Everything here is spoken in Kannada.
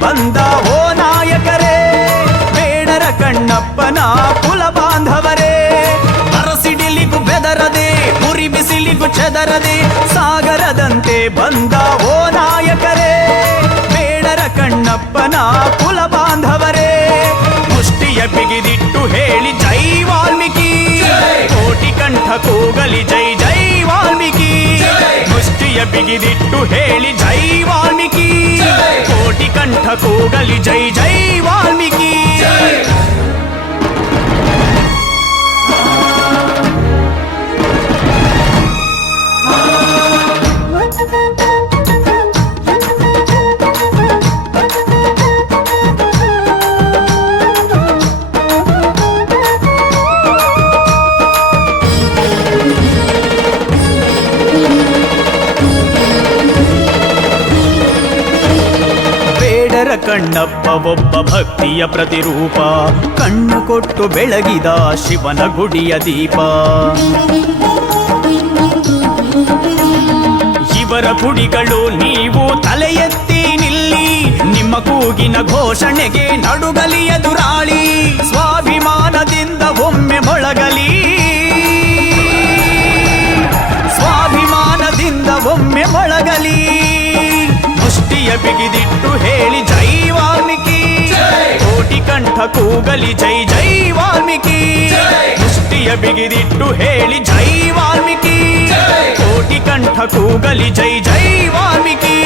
ಬಂದ ಓ ನಾಯಕರೇ, ಬೇಡರ ಕಣ್ಣಪ್ಪನ ಕುಲ ಬಾಂಧವರೇ. ಅರಸಿಡಿಲಿಗೂ ಬೆದರದೆ, ಉರಿ ಬಿಸಿಲಿಗೂ ಚೆದರದೆ, ಸಾಗರದಂತೆ ಬಂದ ಓ ನಾಯಕರೇ, ಬೇಡರ ಕಣ್ಣಪ್ಪನ ಕುಲ ಬಾಂಧವರೇ. ಮುಷ್ಟಿಯ ಬಿಗಿದಿಟ್ಟು ಹೇಳಿ ಜೈ ವಾಲ್ಮೀಕಿ, ಕೋಟಿ ಕಂಠ ಕೂಗಲಿ ಜೈ ಜೈ ವಾಲ್ಮೀಕಿ. ಮುಷ್ಟಿಯ ಬಿಗಿದಿಟ್ಟು ಹೇಳಿ ಜೈ ವಾಲ್ಮೀಕಿ, ಕೋಟಿ ಕಂಠ ಕೂಗಲಿ ಜೈ ಜೈ ವಾಲ್ಮೀಕಿ. ಕಣ್ಣಪ್ಪ ಒಬ್ಬ ಭಕ್ತಿಯ ಪ್ರತಿರೂಪ, ಕಣ್ಣು ಕೊಟ್ಟು ಬೆಳಗಿದ ಶಿವನ ಗುಡಿಯ ದೀಪ. ಇವರ ಕುಡಿಗಳು ನೀವು ತಲೆ ಎತ್ತಿ ನಿಲ್ಲಿ, ನಿಮ್ಮ ಕೂಗಿನ ಘೋಷಣೆಗೆ ನಡುಗಲಿ ಎದುರಾಳಿ. ಸ್ವಾಭಿಮಾನದಿಂದ ಒಮ್ಮೆ ಮೊಳಗಲಿ, ಸ್ವಾಭಿಮಾನದಿಂದ ಒಮ್ಮೆ ಮೊಳಗಲಿ. ಮುಷ್ಟಿಯ ಬಿಗಿದಿಟ್ಟು ಹೇಳಿ ಜೈ ವಾಲ್ಮೀಕಿ, ಕೋಟಿ ಕಂಠ ಕೂಗಲಿ ಜೈ ಜೈ ವಾಲ್ಮೀಕಿ. ಮುಷ್ಟಿಯ ಬಿಗಿದಿಟ್ಟು ಹೇಳಿ ಜೈ ವಾಲ್ಮೀಕಿ, ಕೋಟಿ ಕಂಠ ಕೂಗಲಿ ಜೈ ಜೈ ವಾಲ್ಮೀಕಿ.